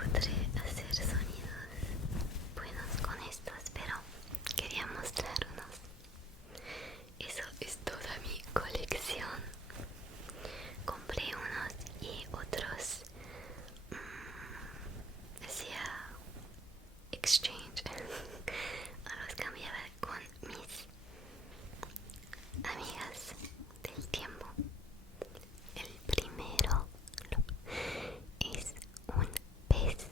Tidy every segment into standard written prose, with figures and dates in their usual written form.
podré hacer sonidos buenos con estos, pero quería mostrar unos. Eso es toda mi colección. Compré unos y otros. Hacía exchange. Los cambiaba con mis amigas del tiempo. El primero es un pez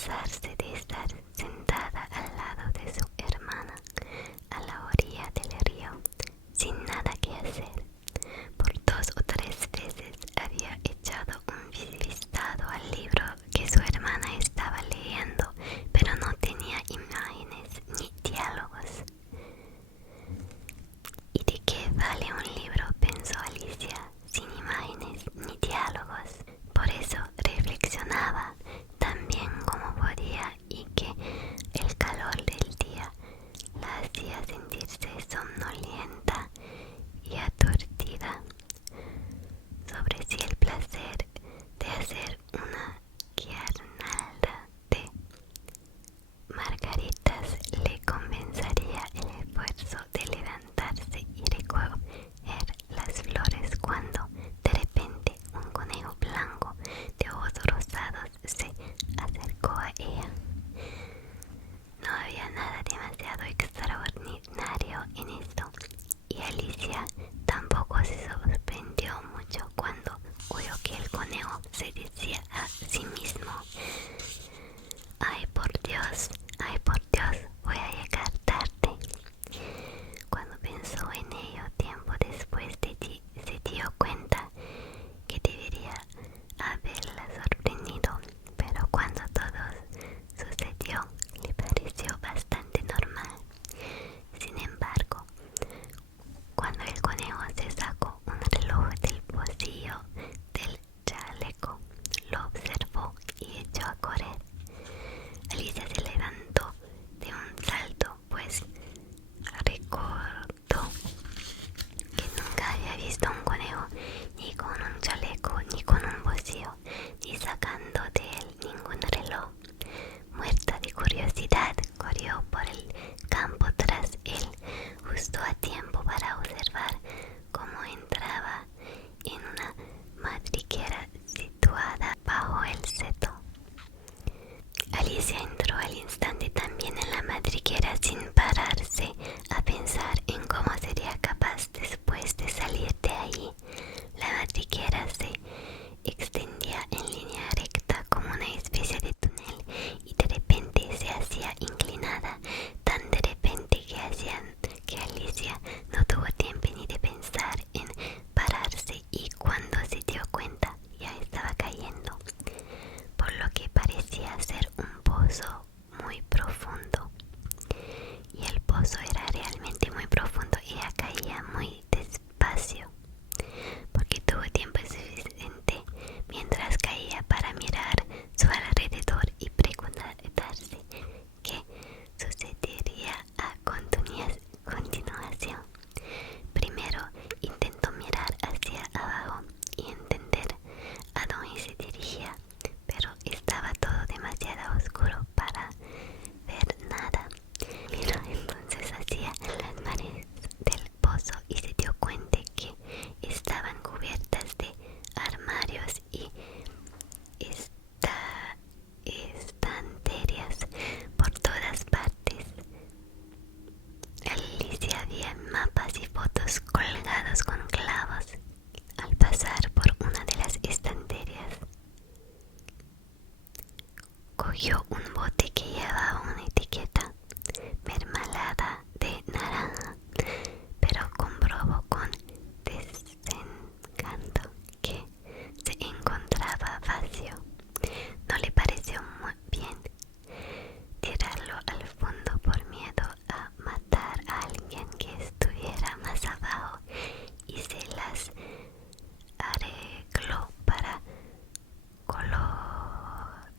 cansarse de estar sentada al lado de su hermana a la orilla del río sin nada que hacer. Por 2 o 3 veces había echado un vistazo al libro que su hermana estaba leyendo, pero no tenía imágenes ni diálogos. ¿Y de qué vale un libro?, pensó Alicia, sin imágenes ni diálogos. Por eso reflexionaba tan bien como podía y que el calor del día la hacía sentirse somnolienta y aturdida sobre si el placer de hacer una guirnalda de margaritas le compensaría el esfuerzo de levantarse y recoger las flores cuando de repente un conejo blanco de ojos rosados se acercó a ella. No había nada demasiado extraordinario en esto, y Alicia tampoco se sorprendió mucho cuando oyó que el conejo se decía a sí mismo: ay por Dios, voy a llegar tarde. Cuando pensó en ello tiempo después se dio cuenta que debería haberla sorprendido, pero cuando todo sucedió le pareció bastante normal. Sin embargo, cuando el conejo se sacó un reloj del bolsillo del chaleco, lo observó y echó a correr. Alicia se levantó de un salto, pues recordó que nunca había visto un conejo ni con un chaleco, ni con un bolsillo, ni sacando de él ningún reloj. Muerta de curiosidad, corrió por el campo tras él, justo a tiempo para observar cómo entraba en una madriguera situada bajo el seto. Alicia entró al instante también en la madriguera sin pararse a pensar en cómo sería capaz después de salir de allí. La madriguera se extendía en línea recta como una especie de túnel y de repente se hacía inclinada, tan de repente que Alicia no tuvo tiempo ni de pensar en pararse, y cuando se dio cuenta ya estaba cayendo por lo que parecía ser un pozo muy profundo. Y el pozo era realmente muy profundo y ella caía muy despacio, porque tuvo tiempo suficiente mientras caía para mirar su alrededor y preguntarse qué sucedería a continuación. Primero intentó mirar hacia abajo y entender a dónde se dirigía, pero estaba todo demasiado oscuro para ver nada. Miró entonces hacia las paredes del pozo y se dio cuenta que estaban cubiertas de armarios y estanterías por todas partes. Alicia había mapas y fotos colgados con clavos. Al pasar por una de las estanterías, cogió un bote que llevaba una etiqueta: mermelada de naranja, pero comprobó con desencanto que se encontraba vacío. No le pareció muy bien tirarlo al fondo por miedo a matar a alguien que estuviera más abajo, y se las arregló para colocarlo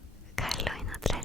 en otra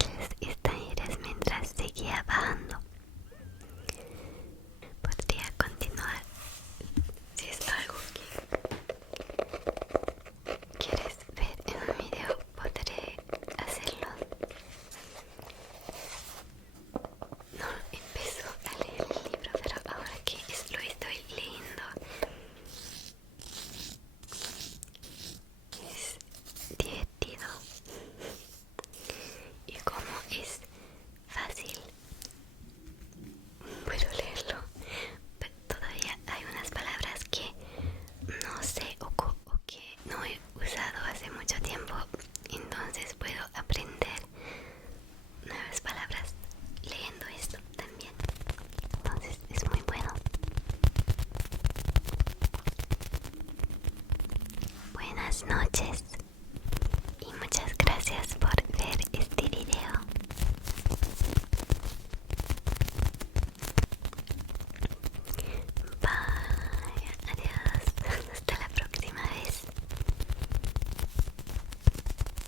noches y muchas gracias por ver este